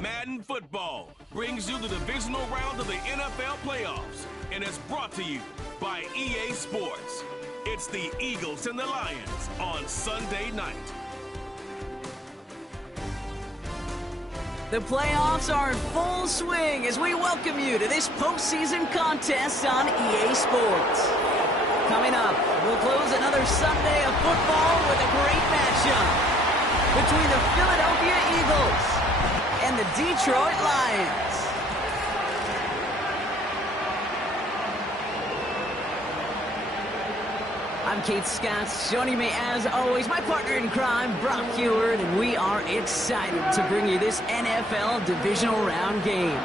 Madden Football brings you the divisional round of the NFL playoffs and is brought to you by EA Sports. It's the Eagles and the Lions on Sunday night. The playoffs are in full swing as we welcome you to this postseason contest on EA Sports. Coming up, we'll close another Sunday of football with a great matchup between the Philadelphia Eagles and the Detroit Lions. I'm Kate Scott, joining me as always, my partner in crime, Brock Heward, and we are excited to bring you this NFL divisional round game.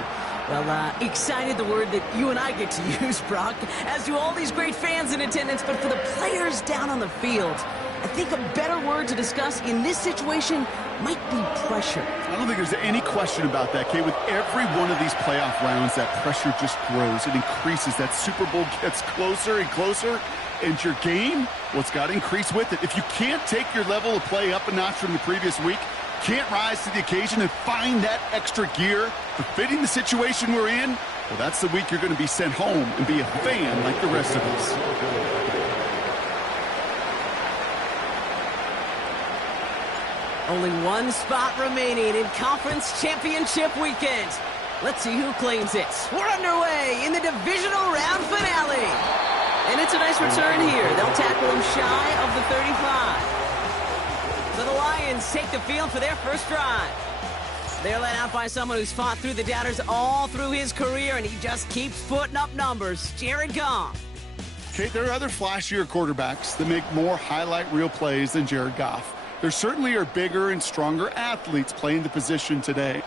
Well, excited, the word that you and I get to use, Brock, as do all these great fans in attendance, but for the players down on the field, I think a better word to discuss in this situation might be pressure. I don't think there's any question about that, Kate. With every one of these playoff rounds, that pressure just grows. It increases. That Super Bowl gets closer and closer. And your game, well, it's got to increase with it. If you can't take your level of play up a notch from the previous week, can't rise to the occasion and find that extra gear befitting the situation we're in, well, that's the week you're going to be sent home and be a fan like the rest of us. Only one spot remaining in Conference Championship weekend. Let's see who claims it. We're underway in the divisional round finale. And it's a nice return here. They'll tackle him shy of the 35. So the Lions take the field for their first drive. They're led out by someone who's fought through the doubters all through his career, and he just keeps putting up numbers. Jared Goff. Kate, there are other flashier quarterbacks that make more highlight reel plays than Jared Goff. There certainly are bigger and stronger athletes playing the position today.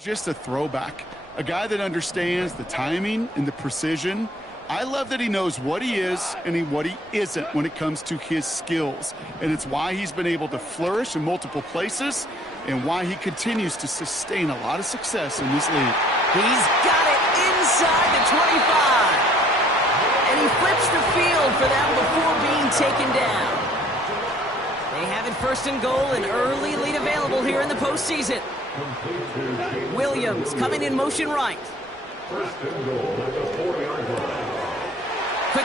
Just a throwback, a guy that understands the timing and the precision. I love that he knows what he is and what he isn't when it comes to his skills. And it's why he's been able to flourish in multiple places and why he continues to sustain a lot of success in this league. He's got it inside the 25. And he flips the field for them before being taken down. They have it first and goal, an early lead available here in the postseason. Williams coming in motion right. Quick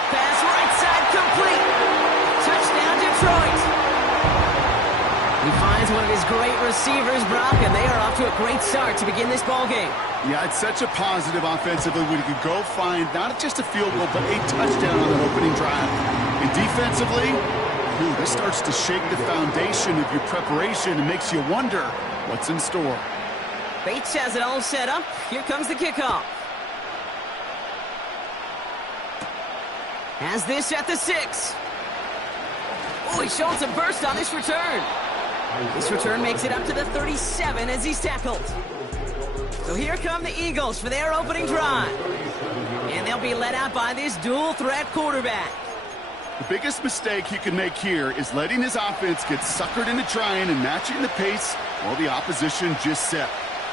pass right side complete. Touchdown Detroit. He finds one of his great receivers, Brock, and they are off to a great start to begin this ball game. Yeah, it's such a positive offensively when you can go find not just a field goal, but a touchdown on that opening drive. And defensively, this starts to shake the foundation of your preparation and makes you wonder what's in store. Bates has it all set up. Here comes the kickoff. Has this at the 6. Oh, he's showing some burst on this return. This return makes it up to the 37 as he's tackled. So here come the Eagles for their opening drive. And they'll be led out by this dual-threat quarterback. The biggest mistake he can make here is letting his offense get suckered into trying and matching the pace while the opposition just set.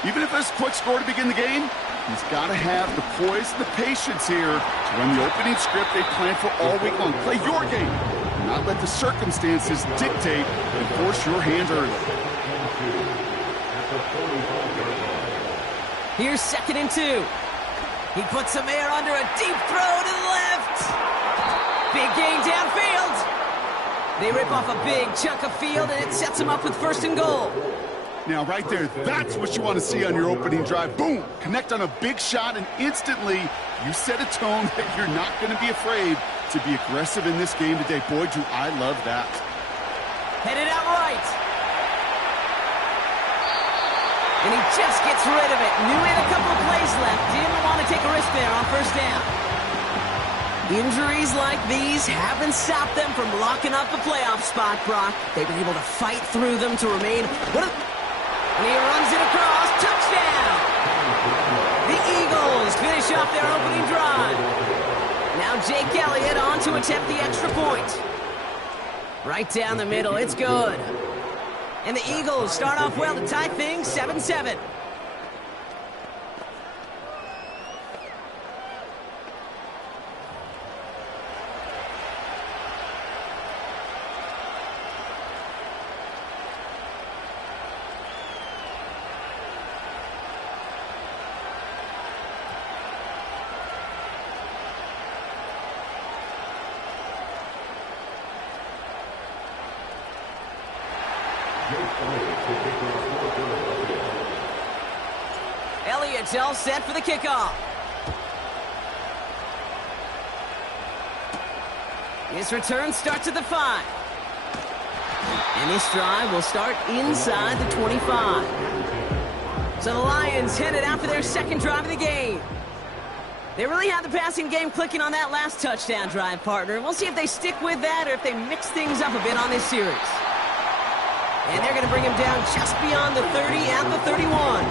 Even if it's a quick score to begin the game, he's got to have the poise and the patience here to run the opening script they planned for all week long. Play your game, and not let the circumstances dictate and force your hand early. Here's 2nd and 2. He puts some air under a deep throw to the left. Big gain downfield. They rip off a big chunk of field, and it sets them up with 1st and goal. Now, right there, that's what you want to see on your opening drive. Boom! Connect on a big shot, and instantly you set a tone that you're not going to be afraid to be aggressive in this game today. Boy, do I love that. Headed out right. And he just gets rid of it. Knew he had a couple of plays left. Didn't want to take a risk there on 1st down. Injuries like these haven't stopped them from locking up a playoff spot, Brock. They've been able to fight through them to remain. And he runs it across. Touchdown! The Eagles finish off their opening drive. Now Jake Elliott on to attempt the extra point. Right down the middle. It's good. And the Eagles start off well to tie things 7-7. Elliott's all set for the kickoff. His return starts at the 5. And this drive will start inside the 25. So the Lions headed out for their 2nd drive of the game. They really had the passing game clicking on that last touchdown drive, partner. We'll see if they stick with that or if they mix things up a bit on this series. And they're going to bring him down just beyond the 30 at the 31.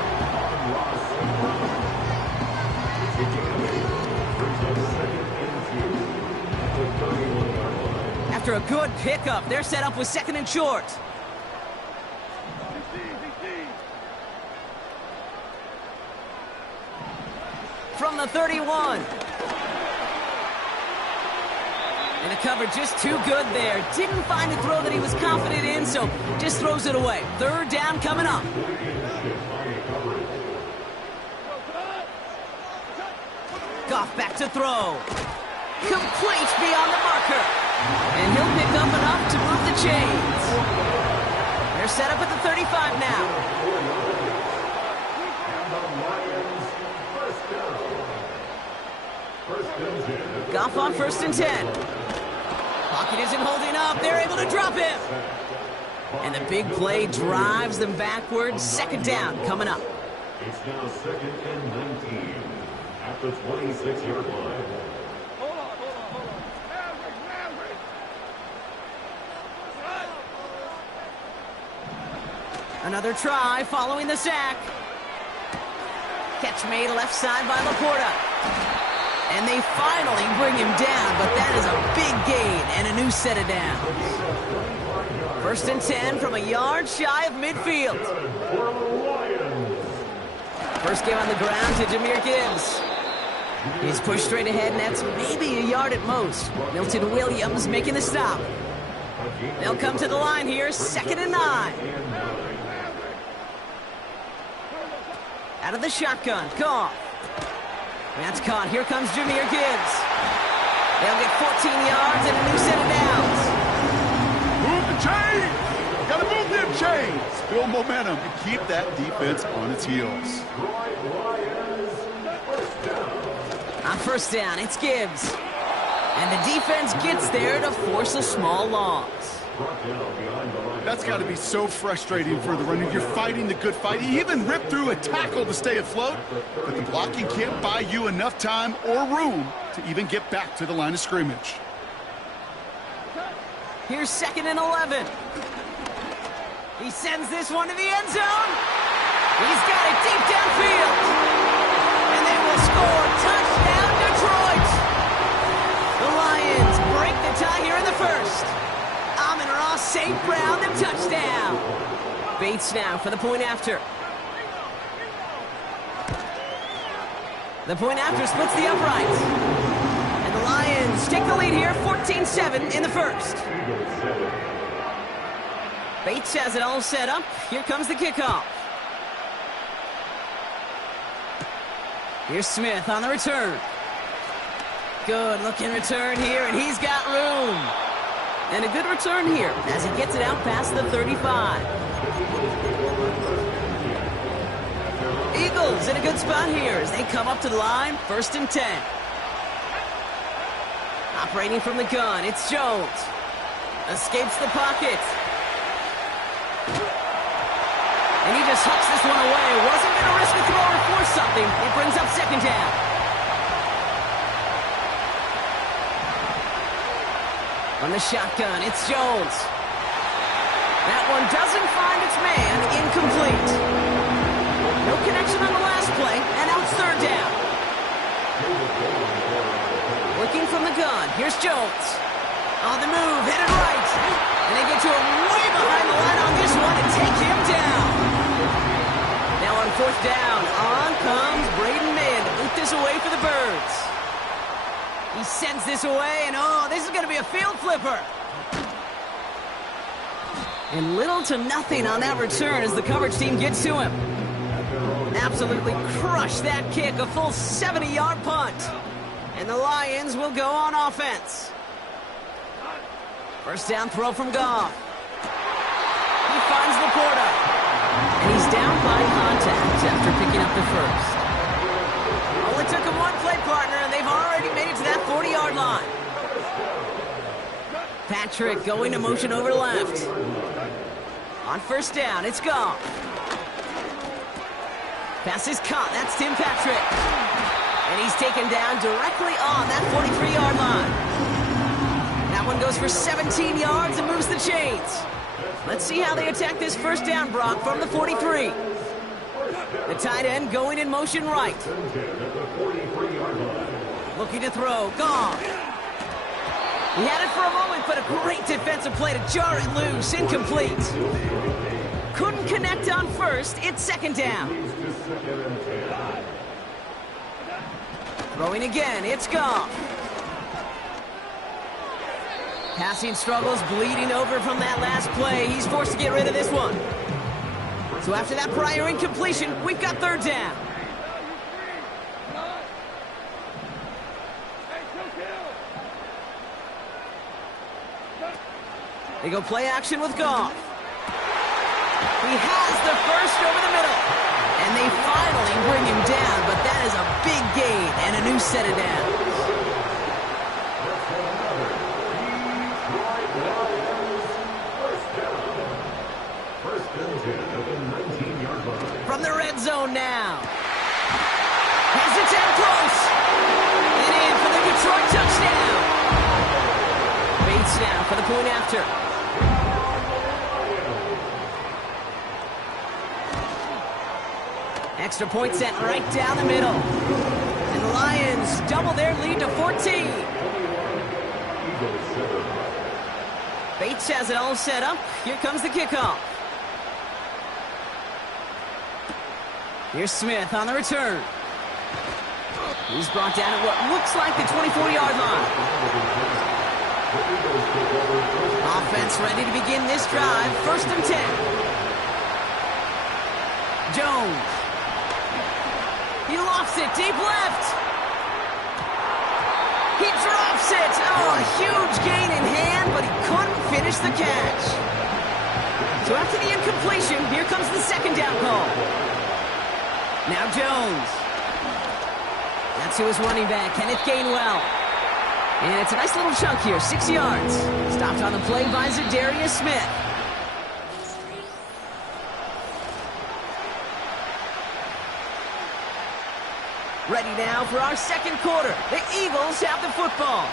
After a good pickup, they're set up with 2nd and short. From the 31. And the cover just too good there. Didn't find a throw that he was confident in, so just throws it away. 3rd down coming up. Goff back to throw. Complete beyond the marker. And he'll pick up enough to move the chains. They're set up at the 35 now. Goff on 1st and 10. Pocket isn't holding up. They're able to drop him. And the big play drives them backwards. 2nd down coming up. It's now 2nd and 19 at the 26-yard line. Another try following the sack. Catch made left side by Laporta. And they finally bring him down, but that is a big gain and a new set of downs. 1st and 10 from a yard shy of midfield. First game on the ground to Jahmyr Gibbs. He's pushed straight ahead, and that's maybe a yard at most. Milton Williams making the stop. They'll come to the line here, 2nd and 9. Out of the shotgun, Goff. That's caught. Here comes Jahmyr Gibbs. They'll get 14 yards and a new set of downs. Move the chains! Gotta move them chains! Build momentum and keep that defense on its heels. On 1st down, it's Gibbs. And the defense gets there to force a small loss. That's got to be so frustrating for the runner. You're fighting the good fight. He even ripped through a tackle to stay afloat, but the blocking can't buy you enough time or room to even get back to the line of scrimmage. Here's 2nd and 11. He sends this one to the end zone. He's got it deep downfield. And they will score. Touchdown, Detroit. The Lions break the tie here in the 1st. Amon-Ra St. Brown, the touchdown. Bates now for the point after. The point after splits the uprights. And the Lions take the lead here, 14-7 in the 1st. Bates has it all set up. Here comes the kickoff. Here's Smith on the return. Good looking return here, and he's got room. And a good return here as he gets it out past the 35. Eagles in a good spot here as they come up to the line, 1st and 10. Operating from the gun, it's Jones. Escapes the pocket. And he just hucks this one away. Wasn't going to risk a throw or force something. It brings up 2nd down. On the shotgun, it's Jones. That one doesn't find its man. Incomplete. No connection on the last play, and now it's 3rd down. Working from the gun, here's Jones. On the move, headed right. And they get to him way behind the line on this one and take him down. Now on 4th down, on comes Braden Mann to boot this away for the Birds. He sends this away, and oh, this is going to be a field flipper. And little to nothing on that return as the coverage team gets to him. Absolutely crushed that kick, a full 70-yard punt. And the Lions will go on offense. 1st down throw from Goff. He finds Laporta. And he's down by contact after picking up the 1st. Only took him one play, partner, and they've already made it to that 40-yard line. Patrick going to motion over left. On 1st down, it's Goff. Pass is caught. That's Tim Patrick. And he's taken down directly on that 43-yard line. That one goes for 17 yards and moves the chains. Let's see how they attack this 1st down, Brock, from the 43. The tight end going in motion right. Looking to throw. Goff. He had it for a moment, but a great defensive play to jar it loose. Incomplete. Couldn't connect on 1st. It's 2nd down. Throwing again. It's Goff. Passing struggles, bleeding over from that last play. He's forced to get rid of this one. So after that prior incompletion, we've got 3rd down. They go play action with Goff. He has the 1st over the middle. And they finally bring him down, but that is a big gain and a new set of downs. From the red zone now. Has it down close. And in for the Detroit touchdown. Bates now for the point after. Extra point set right down the middle. And the Lions double their lead to 14. Bates has it all set up. Here comes the kickoff. Here's Smith on the return. He's brought down at what looks like the 24-yard line. Offense ready to begin this drive. 1st and 10. Jones. He lofts it deep left. He drops it. Oh, a huge gain in hand, but he couldn't finish the catch. So after the incompletion, here comes the 2nd down call. Now Jones. That's who is running back, Kenneth Gainwell. And it's a nice little chunk here, 6 yards. Stopped on the play by Zadarius Smith. Ready now for our 2nd quarter. The Eagles have the football.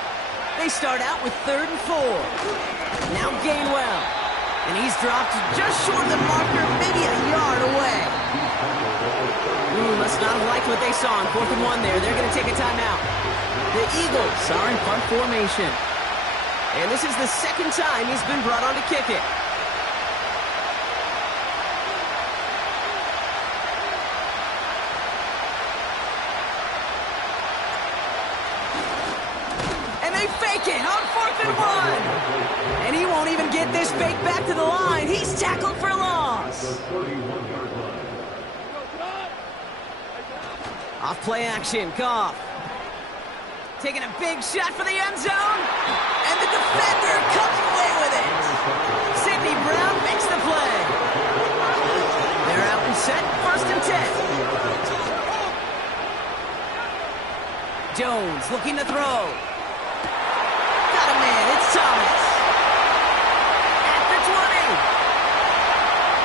They start out with 3rd and 4. Now Gainwell. And he's dropped just short of the marker, maybe a yard away. Must not have liked what they saw on 4th and 1 there. They're going to take a timeout. The Eagles are in punt formation. And this is the 2nd time he's been brought on to kick it. And they fake it on 4th and 1. And he won't even get this fake back to the line. He's tackled for loss. Off play action, Goff. Taking a big shot for the end zone. And the defender comes away with it. Sidney Brown makes the play. They're out and set, 1st and 10. Jones looking to throw. Got a man, it's Thomas. At the 20.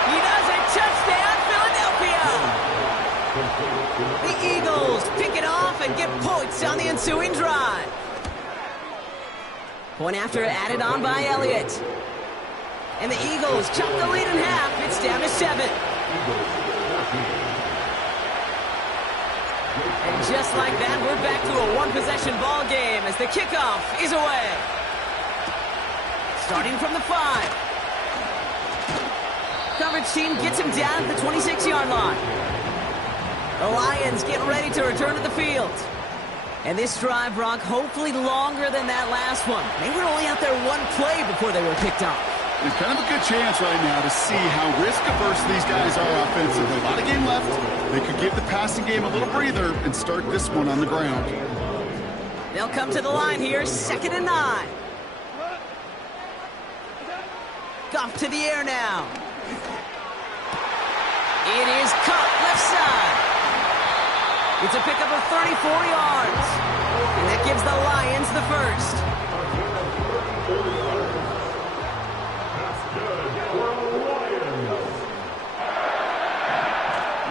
He does it, touchdown, Philadelphia. The Eagles pick it off and get points on the ensuing drive. Point after added on by Elliott. And the Eagles chop the lead in half. It's down to 7. And just like that, we're back to a one-possession ball game as the kickoff is away. Starting from the 5. Coverage team gets him down at the 26-yard line. The Lions get ready to return to the field. And this drive, Brock, hopefully longer than that last one. They were only out there one play before they were picked off. It's kind of a good chance right now to see how risk-averse these guys are offensively. A lot of game left. They could give the passing game a little breather and start this one on the ground. They'll come to the line here, 2nd and 9. Goff to the air now. It is caught left side. It's a pickup of 34 yards. And that gives the Lions the first.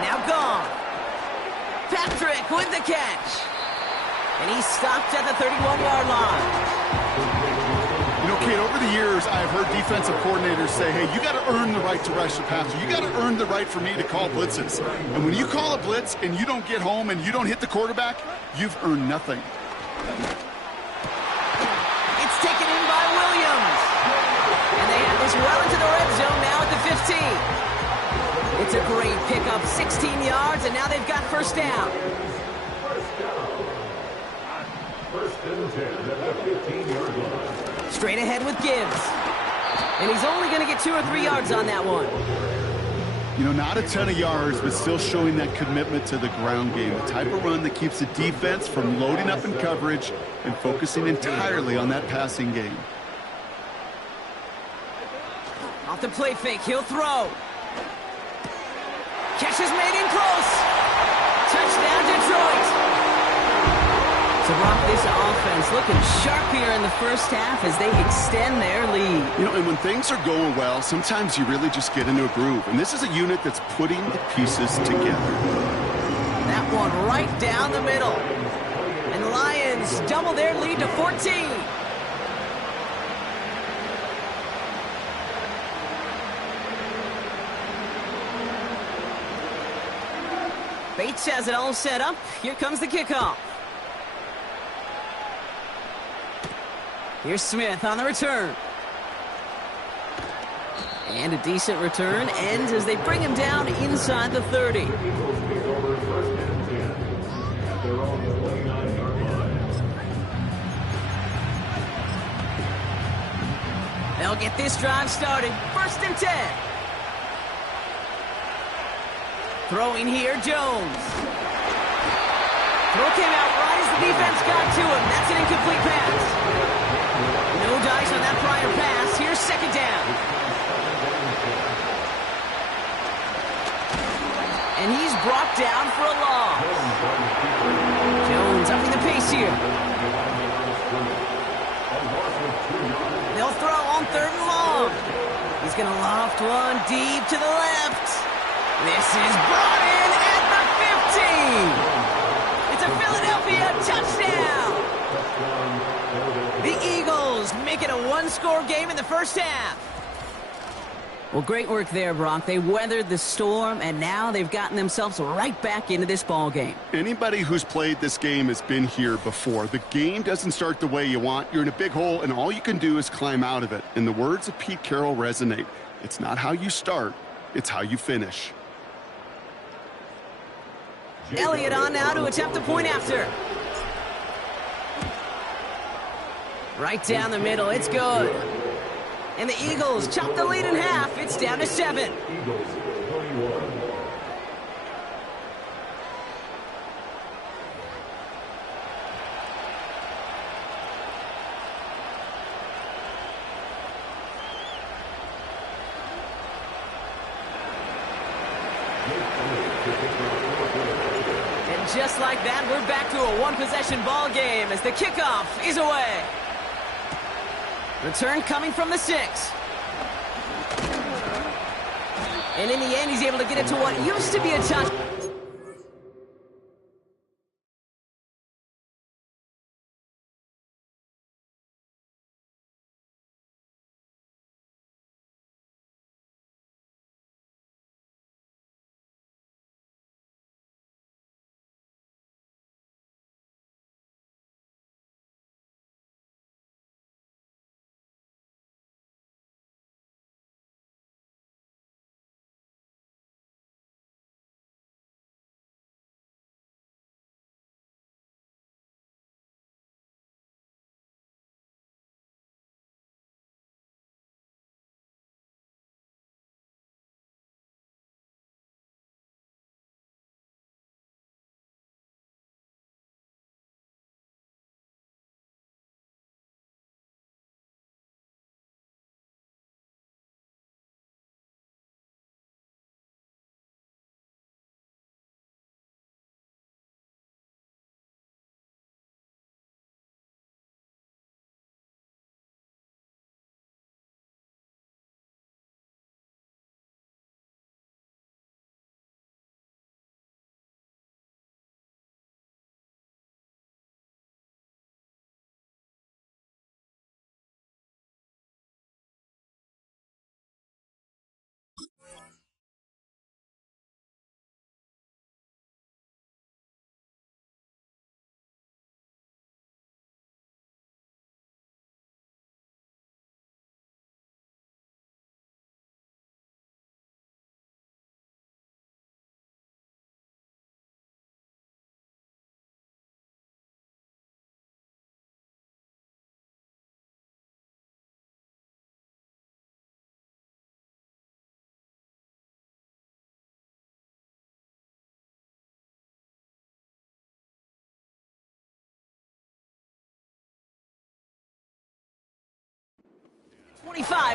Now gone. Patrick with the catch. And he stopped at the 31-yard line. You know, Kate, over the years, I've heard defensive coordinators say, hey, you got to earn the right to rush the passer. You got to earn the right for me to call blitzes. And when you call a blitz and you don't get home and you don't hit the quarterback, you've earned nothing. It's taken in by Williams. And they have this well into the red zone now at the 15. It's a great pickup, 16 yards, and now they've got first down. First and 10 at the 15-yard line. Straight ahead with Gibbs. And he's only going to get 2 or 3 yards on that one. You know, not a ton of yards, but still showing that commitment to the ground game. The type of run that keeps the defense from loading up in coverage and focusing entirely on that passing game. Off the play fake, he'll throw. Catch is made in close. Touchdown, Detroit. So, Brock, this offense looking sharp here in the first half as they extend their lead. You know, and when things are going well, sometimes you really just get into a groove. And this is a unit that's putting the pieces together. That one right down the middle. And the Lions double their lead to 14. Bates has it all set up. Here comes the kickoff. Here's Smith on the return. And a decent return ends as they bring him down inside the 30. They'll get this drive started. 1st and 10. Throwing here, Jones. Throw came out right as the defense got to him. That's an incomplete pass. No dice on that prior pass. Here's 2nd down. And he's brought down for a loss. Jones upping the pace here. They'll throw on 3rd and long. He's going to loft one deep to the left. This is brought in at the 15. It's a Philadelphia touchdown. The Eagles make it a one-score game in the first half. Well, great work there, Brock. They weathered the storm, and now they've gotten themselves right back into this ball game. Anybody who's played this game has been here before. The game doesn't start the way you want. You're in a big hole, and all you can do is climb out of it. And the words of Pete Carroll resonate. It's not how you start, it's how you finish. Elliott on now to attempt the point after. Right down the middle, it's good. And the Eagles chop the lead in half. It's down to 7. And just like that, we're back to a one-possession ball game as the kickoff is away. Return coming from the 6. And in the end, he's able to get it to what used to be a touch.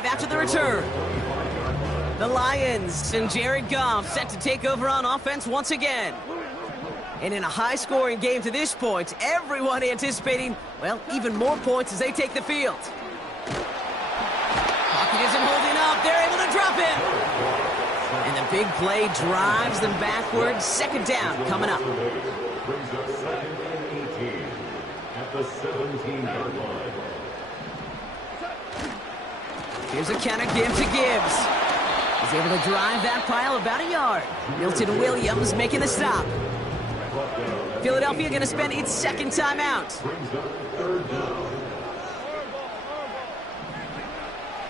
After the return. The Lions and Jared Goff set to take over on offense once again. And in a high-scoring game to this point, everyone anticipating, well, even more points as they take the field. Pocket isn't holding up. They're able to drop it. And the big play drives them backwards. Second down coming up. Brings up second and 18 at the 17-yard line. Here's a counter give to Gibbs. He's able to drive that pile about a yard. Milton Williams making the stop. Philadelphia going to spend its second timeout.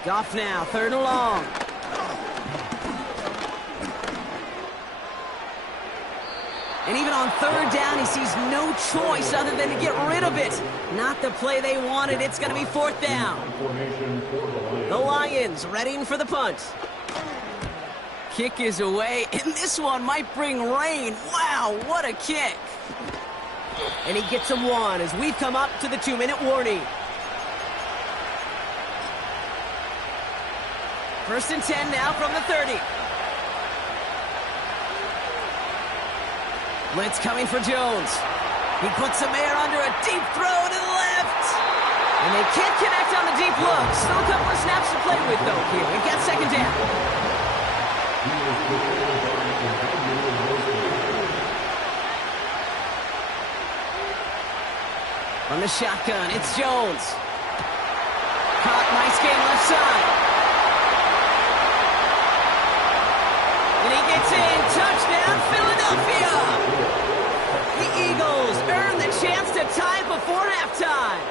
Goff now, third and long. And even on third down, he sees no choice other than to get rid of it. Not the play they wanted. It's going to be fourth down. The Lions readying for the punt. Kick is away, and this one might bring rain. Wow, what a kick. And he gets him one as we've come up to the 2-minute warning. First and 10 now from the 30. Blitz coming for Jones. He puts some air under a deep throw to the left. And they can't connect on the deep look. Still a couple of snaps to play with, though, here. We've got second down. On the shotgun, it's Jones. Caught, nice game left side. And he gets in. Touchdown, Philadelphia. The Eagles earn the chance to tie before halftime.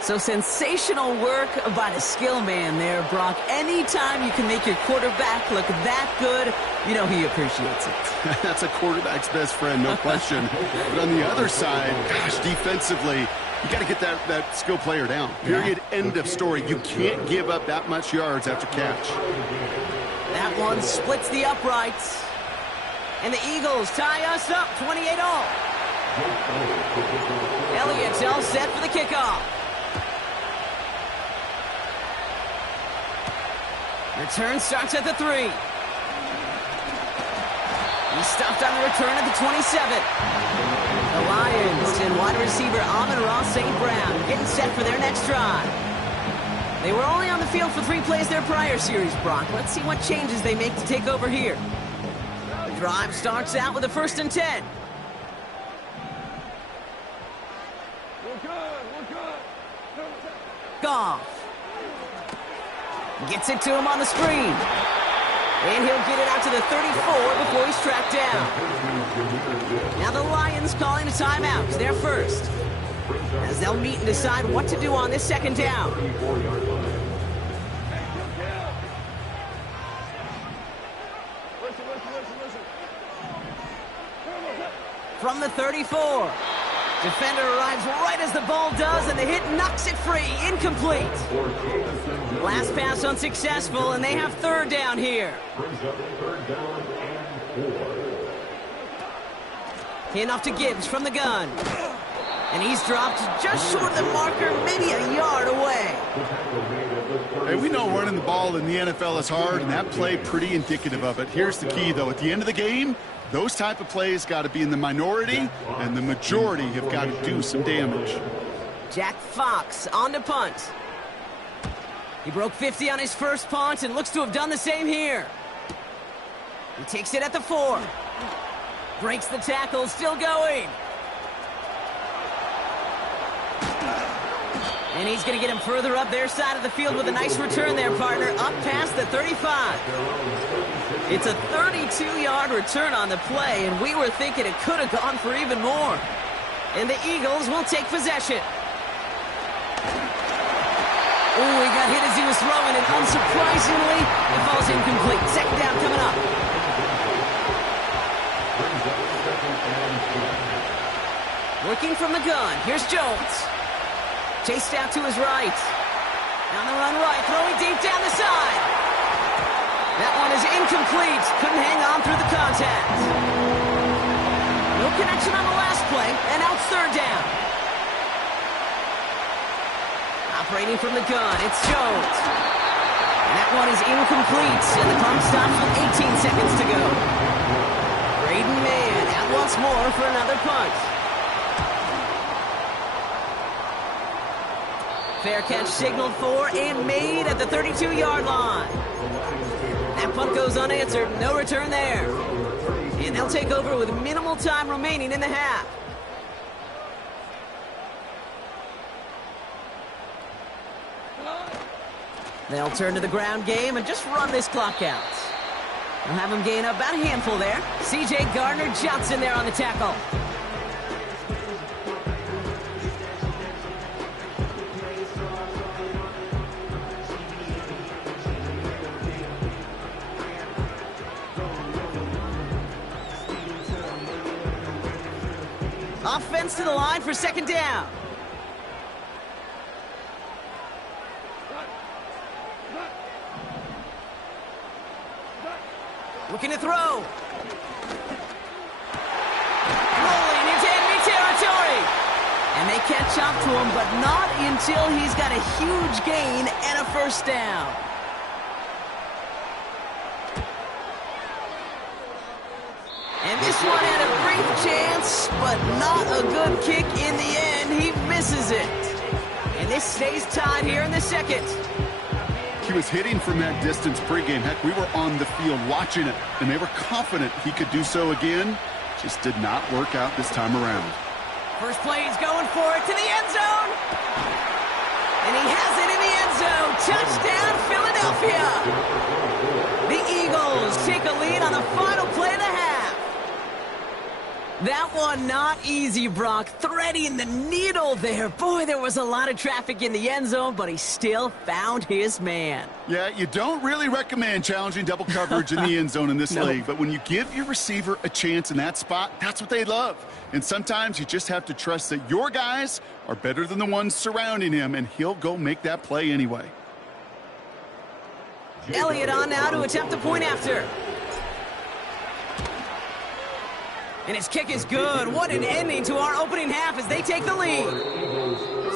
So sensational work by the skill man there, Brock. Anytime you can make your quarterback look that good, you know he appreciates it. That's a quarterback's best friend, no question. But on the other side, gosh, defensively, you got to get that skill player down. Period, end of story. You can't give up that much yards after catch. That one splits the uprights. And the Eagles tie us up 28 all. Elliott's all set for the kickoff. Return starts at the 3. He's stopped on the return at the 27. The Lions and wide receiver Amon-Ra St. Brown getting set for their next drive. They were only on the field for 3 plays their prior series, Brock. Let's see what changes they make to take over here. Drive starts out with a 1st and 10. Goff gets it to him on the screen. And he'll get it out to the 34 before he's tracked down. Now the Lions calling a timeout. They're first, as they'll meet and decide what to do on this 2nd down. From the 34. Defender arrives right as the ball does, and the hit knocks it free. Incomplete. Last pass unsuccessful, and they have 3rd down here. Handoff to Gibbs from the gun. And he's dropped just short of the marker, maybe a yard away. Hey, we know running the ball in the NFL is hard, and that play pretty indicative of it. Here's the key, though. At the end of the game, those type of plays got to be in the minority, and the majority have got to do some damage. Jack Fox on to punt. He broke 50 on his first punt and looks to have done the same here. He takes it at the 4. Breaks the tackle, still going. And he's going to get him further up their side of the field with a nice return there, partner, up past the 35. It's a 32-yard return on the play, and we were thinking it could have gone for even more. And the Eagles will take possession. Ooh, he got hit as he was throwing, and unsurprisingly, it falls incomplete. 2nd down coming up. Working from the gun, here's Jones. Chased out to his right. On the run right, throwing deep down the side. That one is incomplete. Couldn't hang on through the contact. No connection on the last play, and now it's 3rd down. Operating from the gun, it's Jones. And that one is incomplete, and the clock stops with 18 seconds to go. Braden Mann out once more for another punt. Fair catch signaled for and made at the 32-yard line. That punt goes unanswered. No return there. And they'll take over with minimal time remaining in the half. They'll turn to the ground game and just run this clock out. They'll have them gain about a handful there. C.J. Gardner-Johnson there on the tackle. Offense to the line for 2nd down. Looking to throw. Rolling into enemy territory. And they catch up to him, but not until he's got a huge gain and a 1st down. And this one had a brief chance, but not a good kick in the end. He misses it. And this stays tied here in the 2nd. He was hitting from that distance pregame. Heck, we were on the field watching it, and they were confident he could do so again. Just did not work out this time around. First play, he's going for it to the end zone. And he has it in the end zone. Touchdown, Philadelphia. The Eagles take a lead on the final play of the half. That one not easy, Brock. Threading the needle there. Boy, there was a lot of traffic in the end zone, but he still found his man. Yeah, you don't really recommend challenging double coverage in the end zone in this league, but when you give your receiver a chance in that spot, that's what they love. And sometimes you just have to trust that your guys are better than the ones surrounding him, and he'll go make that play anyway. Elliott on now to attempt the point after. And his kick is good. What an ending to our opening half as they take the lead.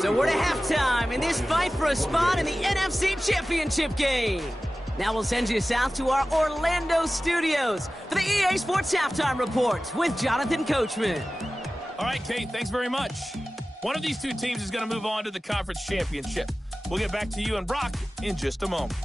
So we're to halftime in this fight for a spot in the NFC Championship game. Now we'll send you south to our Orlando studios for the EA Sports Halftime Report with Jonathan Coachman. All right, Kate, thanks very much. One of these two teams is going to move on to the conference championship. We'll get back to you and Brock in just a moment.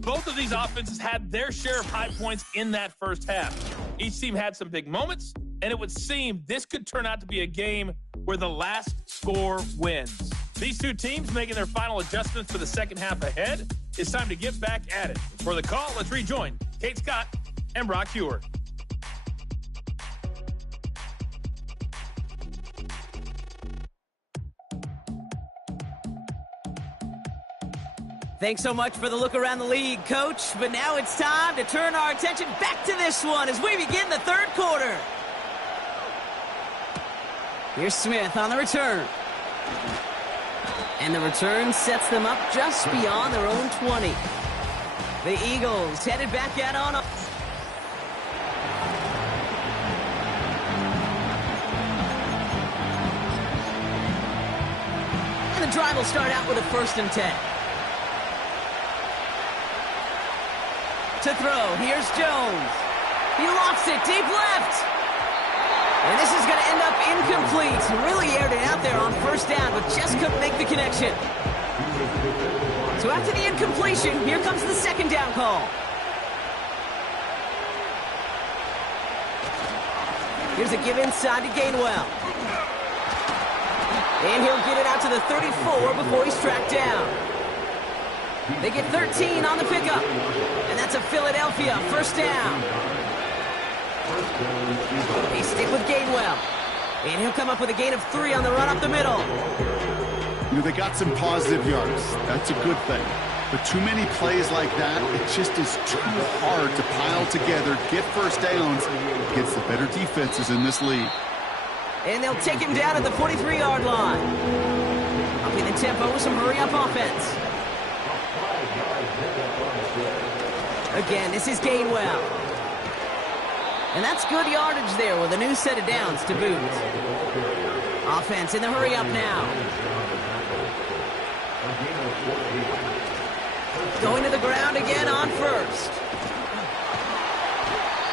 Both of these offenses had their share of high points in that first half. Each team had some big moments, and it would seem this could turn out to be a game where the last score wins. These two teams making their final adjustments for the second half ahead. It's time to get back at it. For the call, let's rejoin Kate Scott and Brock Hewer. Thanks so much for the look around the league, Coach. But now it's time to turn our attention back to this one as we begin the third quarter. Here's Smith on the return. And the return sets them up just beyond their own 20. The Eagles headed back out on... And the drive will start out with a 1st and 10. To throw, here's Jones. He lofts it deep left. And this is going to end up incomplete. Really aired it out there on 1st down, but just couldn't make the connection. So after the incompletion, here comes the 2nd down call. Here's a give inside to Gainwell. And he'll get it out to the 34 before he's tracked down. They get 13 on the pickup. And that's a Philadelphia 1st down. They stick with Gainwell. And he'll come up with a gain of 3 on the run up the middle. You know, they got some positive yards. That's a good thing. But too many plays like that, it just is too hard to pile together, get 1st downs against the better defenses in this league. And they'll take him down at the 43-yard line. Upping the tempo with some hurry-up offense. Again, this is Gainwell. And that's good yardage there with a new set of downs to boot. Offense in the hurry-up now. Going to the ground again on 1st.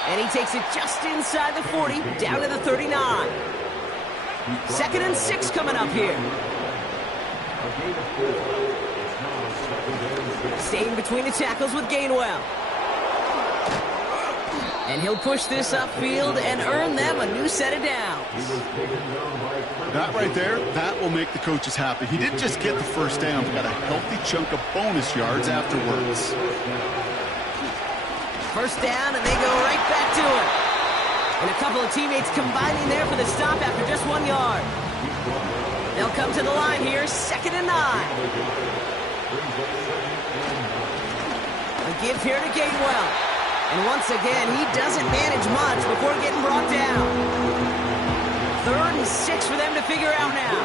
And he takes it just inside the 40, down to the 39. 2nd and 6 coming up here. Staying between the tackles with Gainwell. And he'll push this upfield and earn them a new set of downs. That right there, that will make the coaches happy. He didn't just get the 1st down, but got a healthy chunk of bonus yards afterwards. 1st down, and they go right back to it. And a couple of teammates combining there for the stop after just 1 yard. They'll come to the line here, 2nd and 9. A give here to Gainwell. And once again, he doesn't manage much before getting brought down. 3rd and 6 for them to figure out now.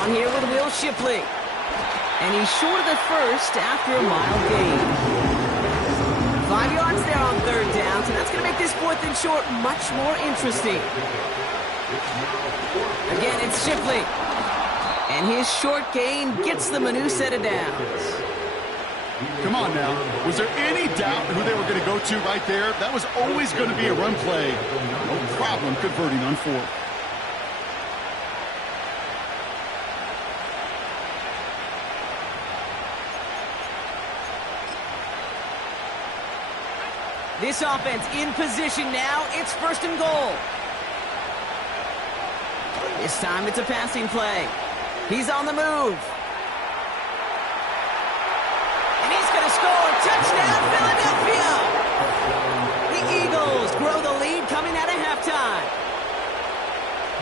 On here with Will Shipley. And he's short of the 1st after a mild gain. 5 yards there on 3rd down, so that's going to make this 4th and short much more interesting. Again, it's Shipley. And his short gain gets them a new set of downs. Come on now. Was there any doubt who they were going to go to right there? That was always going to be a run play. No problem converting on 4th. This offense in position now. It's 1st and goal. This time it's a passing play. He's on the move. And he's going to score. Touchdown, Philadelphia! The Eagles grow the lead coming out of halftime.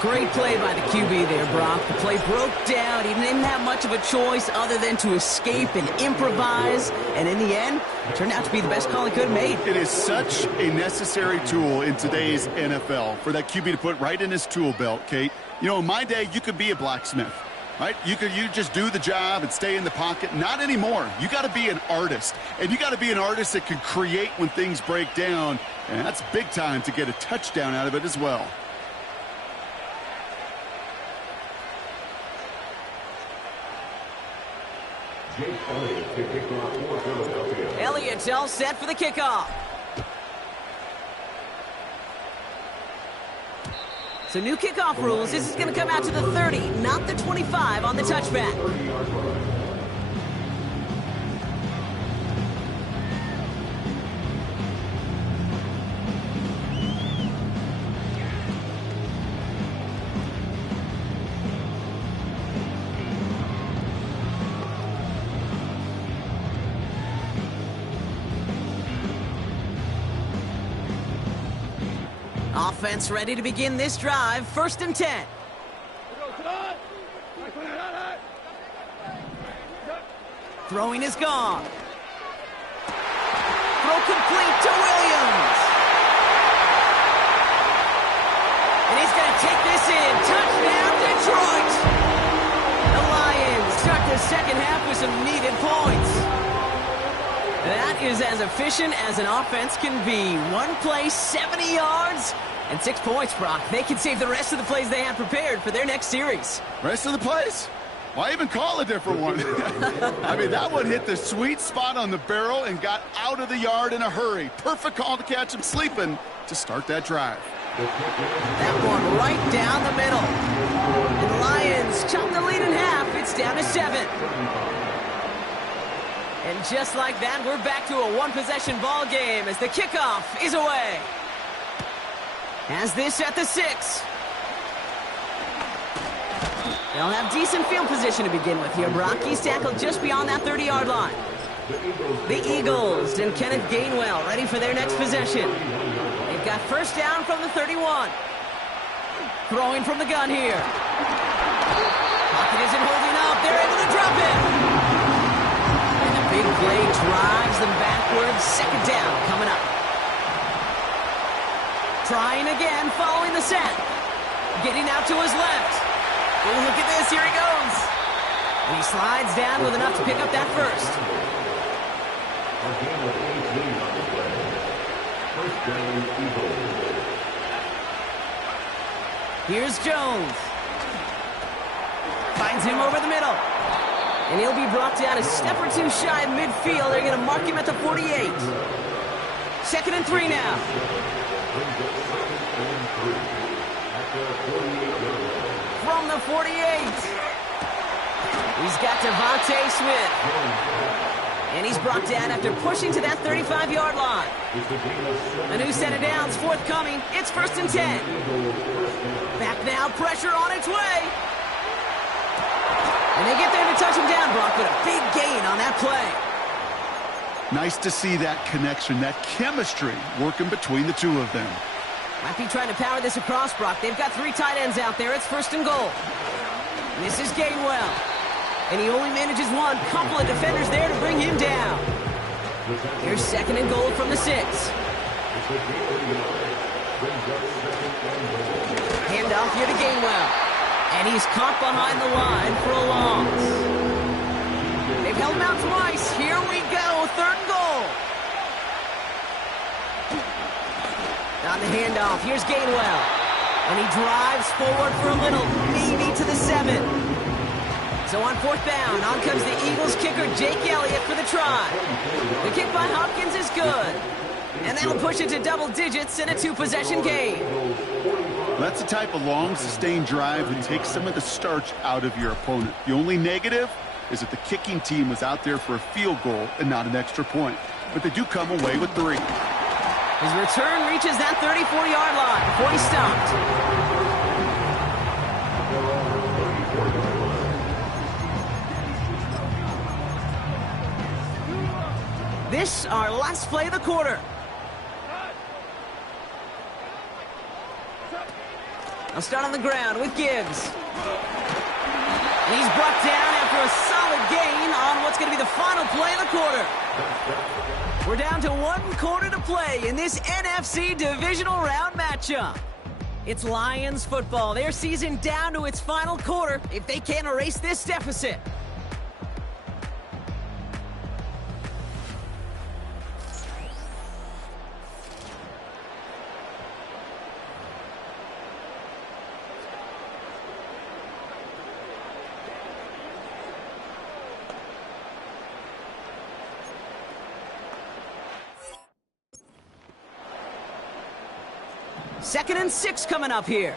Great play by the QB there, Brock. The play broke down. He didn't have much of a choice other than to escape and improvise. And in the end, it turned out to be the best call he could have made. It is such a necessary tool in today's NFL for that QB to put right in his tool belt, Kate. You know, in my day, you could be a blacksmith. right? You just do the job and stay in the pocket. Not anymore. You got to be an artist, and you got to be an artist that can create when things break down, and that's big time to get a touchdown out of it as well. Elliott's all set for the kickoff. So new kickoff rules. This is going to come out to the 30, not the 25 on the touchback. Offense ready to begin this drive. 1st and 10. Throwing is gone. Throw complete to Williams. And he's going to take this in. Touchdown, Detroit. The Lions start the second half with some needed points. That is as efficient as an offense can be. One play, 70 yards, and 6 points, Brock. They can save the rest of the plays they have prepared for their next series. Rest of the plays? Why even call a different one? I mean, that one hit the sweet spot on the barrel and got out of the yard in a hurry. Perfect call to catch him sleeping to start that drive. That one right down the middle. And the Lions chop the lead in half. It's down to 7. And just like that, we're back to a one-possession ball game as the kickoff is away. Has this at the 6. They'll have decent field position to begin with here. Brock, he's tackled just beyond that 30-yard line. The Eagles and Kenneth Gainwell ready for their next possession. They've got 1st down from the 31. Throwing from the gun here. Pocket isn't holding up. They're able to drop it. And the big play drives them backwards. 2nd down coming up. Trying again, following the set. Getting out to his left. Oh, look at this, here he goes. And he slides down with enough to pick up that 1st. Here's Jones. Finds him over the middle. And he'll be brought down a step or 2 shy of midfield. They're going to mark him at the 48. 2nd and 3 now. From the 48. He's got Devontae Smith. And he's brought down after pushing to that 35-yard line. A new set of downs forthcoming. It's 1st and 10. Back now, pressure on its way. And they get there to touch him down, Brock, but a big gain on that play. Nice to see that connection, that chemistry working between the two of them. Might be trying to power this across, Brock. They've got 3 tight ends out there. It's 1st and goal. And this is Gainwell. And he only manages one. Couple of defenders there to bring him down. Here's 2nd and goal from the 6. Handoff here to Gainwell. And he's caught behind the line for a loss. They've held him out twice. Here we go. 3rd and goal. On the handoff, here's Gainwell. And he drives forward for a little, maybe to the 7. So on 4th down, on comes the Eagles kicker, Jake Elliott, for the try. The kick by Hopkins is good. And that'll push it to double digits in a 2-possession game. That's the type of long, sustained drive that takes some of the starch out of your opponent. The only negative is that the kicking team was out there for a field goal and not an extra point. But they do come away with 3. His return reaches that 34-yard line before he's stopped. This, our last play of the quarter. I'll start on the ground with Gibbs. And he's brought down after a solid gain on what's going to be the final play of the quarter. We're down to 1 quarter to play in this NFC divisional round matchup. It's Lions football. Their season down to its final quarter if they can't erase this deficit. Second and 6 coming up here.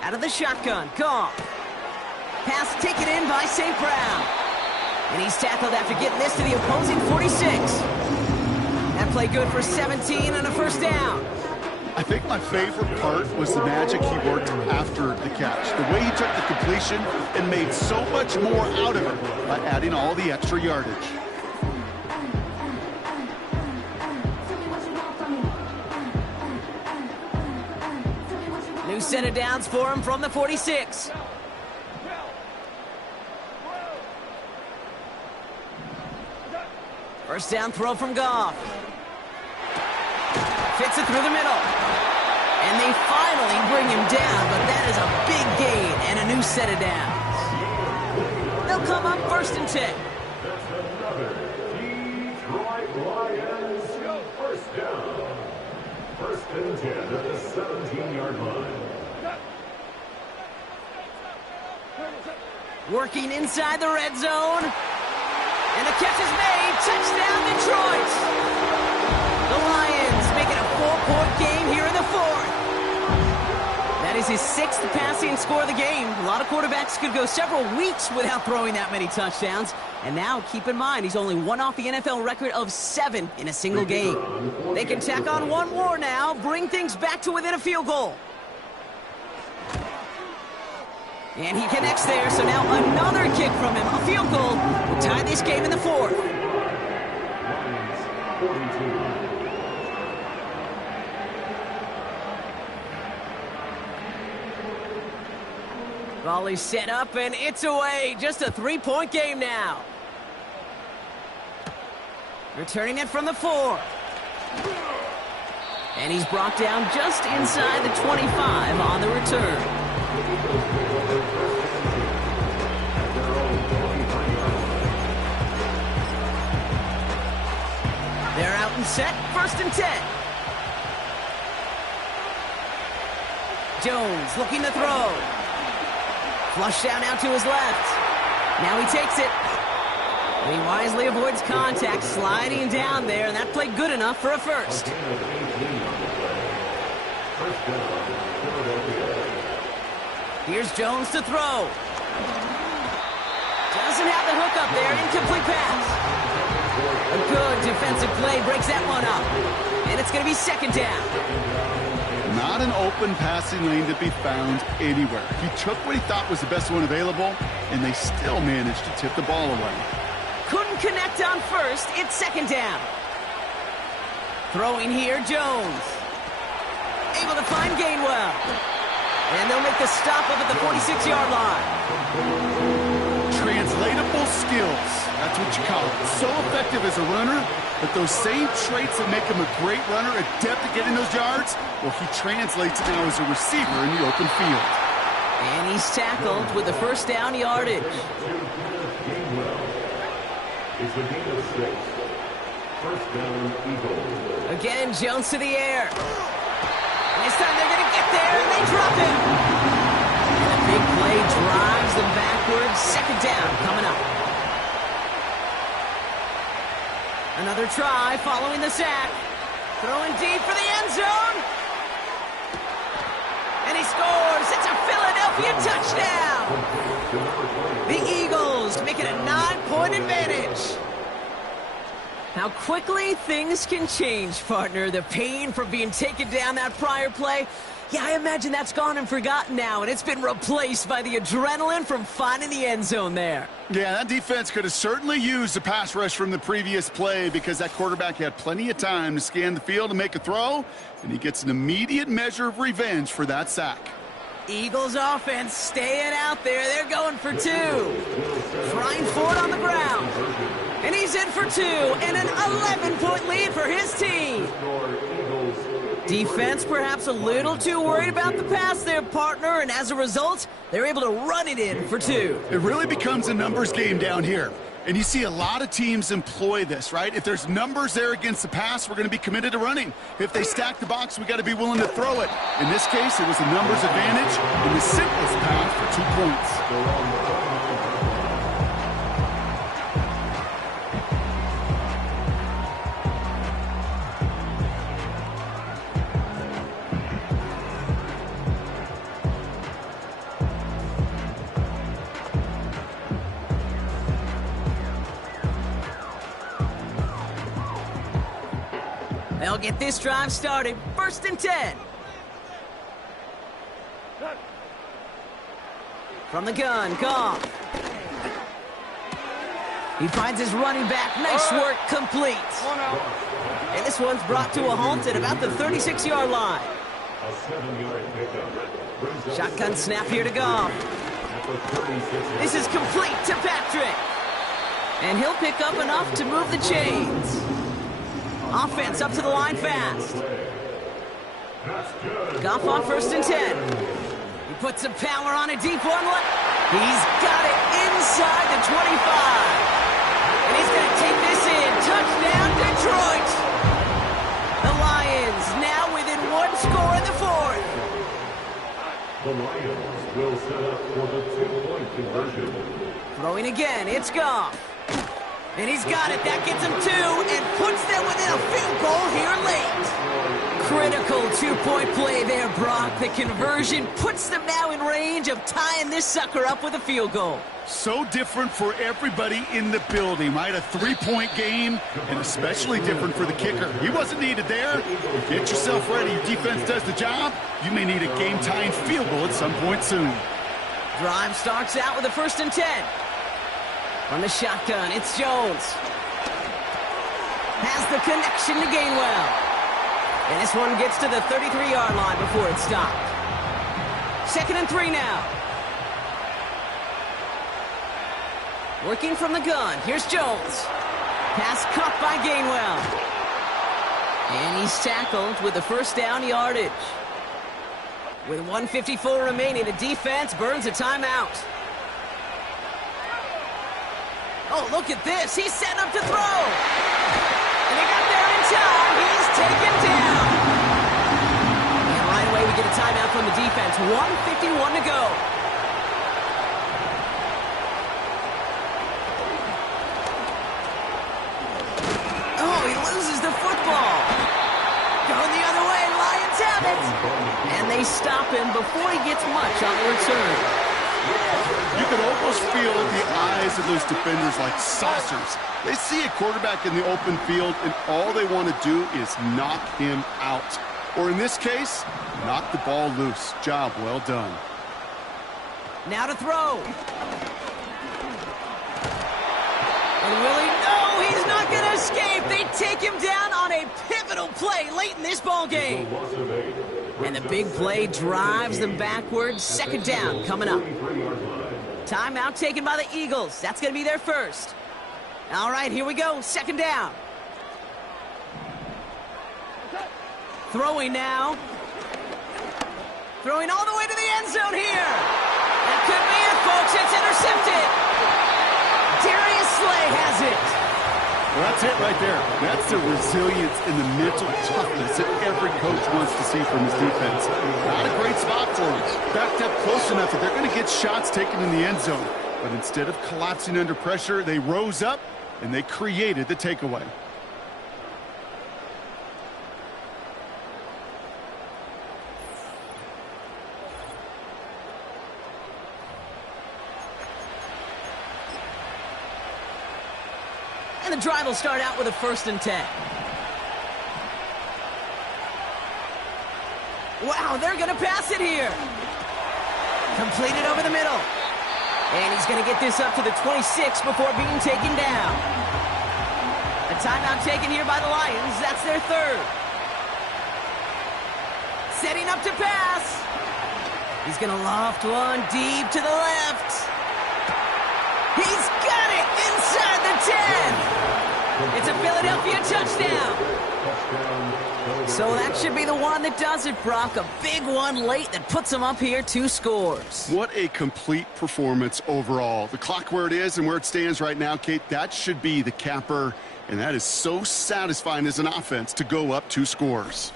Out of the shotgun, Goff. Pass taken in by St. Brown. And he's tackled after getting this to the opposing 46. That play good for 17 and a first down. I think my favorite part was the magic he worked after the catch. The way he took the completion and made so much more out of it by adding all the extra yardage. New set of downs for him from the 46. First down throw from Goff. Fits it through the middle. And they finally bring him down, but that is a big gain and a new set of downs. They'll come up first and 10. That's another Detroit Lions first down. First and 10 at the 17-yard line. Working inside the red zone. And the catch is made. Touchdown, Detroit. The Lions make it a 4-point game here in the fourth. That is his 6th passing score of the game. A lot of quarterbacks could go several weeks without throwing that many touchdowns. And now, keep in mind, he's only one off the NFL record of 7 in a single game. They can tack on one more now, bring things back to within a field goal. And he connects there, so now another kick from him. A field goal will tie this game in the fourth. Volley set up, and it's away. Just a 3-point game now. Returning it from the 4. And he's brought down just inside the 25 on the return. They're out and set, first and 10. Jones looking to throw. Flush down out to his left. Now he takes it. And he wisely avoids contact, sliding down there, and that played good enough for a first. Here's Jones to throw. Doesn't have the hook up there, incomplete pass. A good defensive play breaks that one up. And it's going to be second down. Not an open passing lane to be found anywhere. He took what he thought was the best one available, and they still managed to tip the ball away. Couldn't connect on first. It's second down. Throwing here, Jones. Able to find Gainwell. And they'll make the stop up at the 46-yard line. Translatable skills. That's what you call it. So effective as a runner, but those same traits that make him a great runner, adept at getting those yards, well, he translates it now as a receiver in the open field. And he's tackled with the first down yardage. It's a gain of 6. First down, Eagles. Again, Jones to the air. And this time they're going to get there, and they drop him. And a big play drives them backwards. Second down coming up. Another try following the sack. Throwing deep for the end zone. And he scores. It's a Philadelphia touchdown. The Eagles make it a 9-point advantage. How quickly things can change, partner. The pain from being taken down that prior play, yeah, I imagine that's gone and forgotten now, and it's been replaced by the adrenaline from finding the end zone there. Yeah, that defense could have certainly used the pass rush from the previous play because that quarterback had plenty of time to scan the field and make a throw, and he gets an immediate measure of revenge for that sack. Eagles offense staying out there. They're going for 2. Trying for it on the ground. And he's in for 2. 2 and an 11-point lead for his team. Defense perhaps a little too worried about the pass there, partner, and as a result, they're able to run it in for 2. It really becomes a numbers game down here. And you see a lot of teams employ this, right? If there's numbers there against the pass, we're going to be committed to running. If they stack the box, we got to be willing to throw it. In this case, it was a numbers advantage and the simplest path for 2 points. They'll get this drive started. 1st and 10. From the gun, Goff. He finds his running back. Nice work, complete. And this one's brought to a halt at about the 36-yard line. Shotgun snap here to Goff. This is complete to Patrick. And he'll pick up enough to move the chains. Offense up to the line fast. Goff on 1st and 10. He puts some power on a deep one. He's got it inside the 25. And he's going to take this in. Touchdown, Detroit. The Lions now within 1 score in the 4th. The Lions will set up for the 2-point conversion. Throwing again, it's Goff. And he's got it. That gets him 2 and puts them within a field goal here late. Critical 2-point play there, Brock. The conversion puts them now in range of tying this sucker up with a field goal. So different for everybody in the building, right? A 3-point game, and especially different for the kicker. He wasn't needed there. Get yourself ready. Your defense does the job. You may need a game-tying field goal at some point soon. Drive starts out with a 1st and 10. From the shotgun, it's Jones. Has the connection to Gainwell. And this one gets to the 33-yard line before it's stopped. 2nd and 3 now. Working from the gun, here's Jones. Pass caught by Gainwell. And he's tackled with the 1st down yardage. With 1:54 remaining, the defense burns a timeout. Oh, look at this. He's set up to throw. And he got there in time. He's taken down. And right away, we get a timeout from the defense. 1:51 to go. Oh, he loses the football. Going the other way. Lions have it. And they stop him before he gets much on the return. You can almost feel the eyes of those defenders like saucers. They see a quarterback in the open field, and all they want to do is knock him out. Or in this case, knock the ball loose. Job well done. Now to throw. And Willie, no, he's not going to escape. They take him down on a pivotal play late in this ball game. And the big play drives them backwards. 2nd down coming up. Timeout taken by the Eagles. That's going to be their first. All right, here we go. 2nd down. Throwing now. Throwing all the way to the end zone here. That could be it, folks. It's intercepted. Darius Slay has it. Well, that's it right there. That's the resilience and the mental toughness that every coach wants to see from his defense. Not a great spot for him. Backed up close enough that they're going to get shots taken in the end zone. But instead of collapsing under pressure, they rose up and they created the takeaway. And the drive will start out with a 1st and 10. Wow, they're going to pass it here. Completed over the middle. And he's going to get this up to the 26 before being taken down. A timeout taken here by the Lions. That's their 3rd. Setting up to pass. He's going to loft one deep to the left. He's got it inside the 10. Philadelphia touchdown. So that should be the one that does it, Brock. A big one late that puts them up here 2 scores. What a complete performance overall. The clock where it is and where it stands right now, Kate, that should be the capper. And that is so satisfying as an offense to go up 2 scores.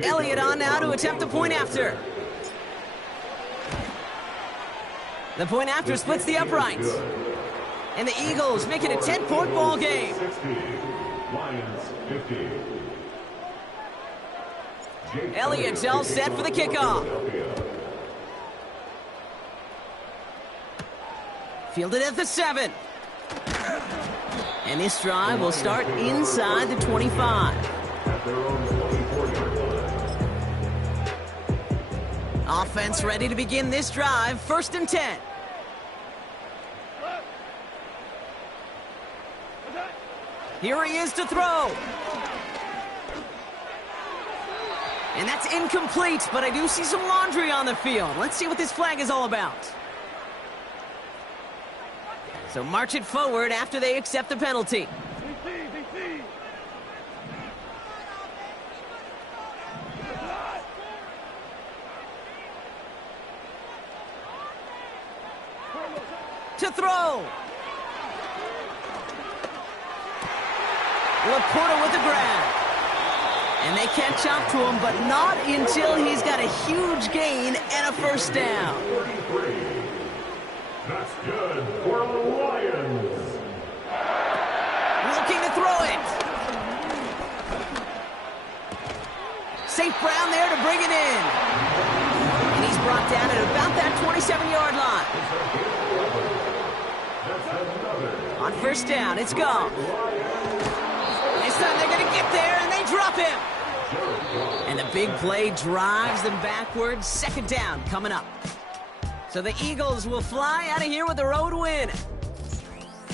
Elliott on now to attempt the point after. The point after splits the uprights. And the Eagles make it a 10-point ball game. 60, Lions 50. Elliott's all set for the kickoff. Fielded at the 7. And this drive will start inside the 25. At their own 24-yard line. Offense ready to begin this drive. 1st and 10. Here he is to throw. And that's incomplete, but I do see some laundry on the field. Let's see what this flag is all about. So march it forward after they accept the penalty. To throw. Laporta with the grab. And they catch up to him, but not until he's got a huge gain and a 1st down. 33. That's good for the Lions. Looking to throw it. St. Brown there to bring it in. And he's brought down at about that 27-yard line. On 1st down, it's gone. This time they're going to get there, and they drop him. And the big play drives them backwards. 2nd down coming up. So the Eagles will fly out of here with a road win.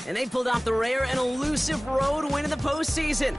And they pulled off the rare and elusive road win in the postseason.